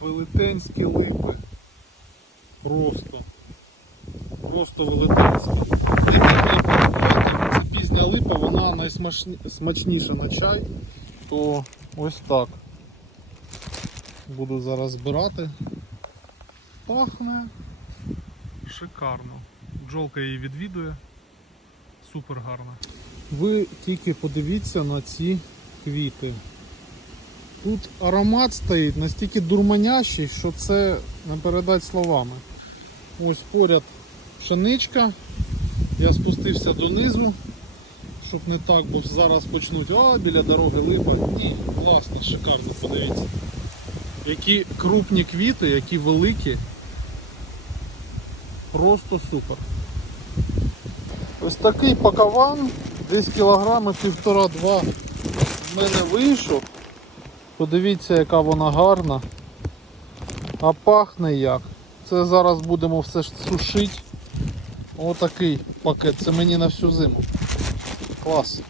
велетенські липи. Просто. Просто велетенські. Це пізня липа, вона найсмачніша на чай. То ось так. Буду зараз збирати. Пахне шикарно. Бджолка її відвідує. Супер гарно. Ви тільки подивіться на ці квіти. Тут аромат стоїть настільки дурманящий, що це не передати словами. Ось поряд пшеничка. Я спустився донизу, щоб не так, бо зараз почнуть, а біля дороги липа. Ні, класно, шикарно, подивіться. Які крупні квіти, які великі. Просто супер. Ось такий пакаван, десь кілограми півтора-два в мене вийшов. Подивіться, яка вона гарна. А пахне як. Це зараз будемо все ж сушити. Отакий пакет. Це мені на всю зиму. Клас.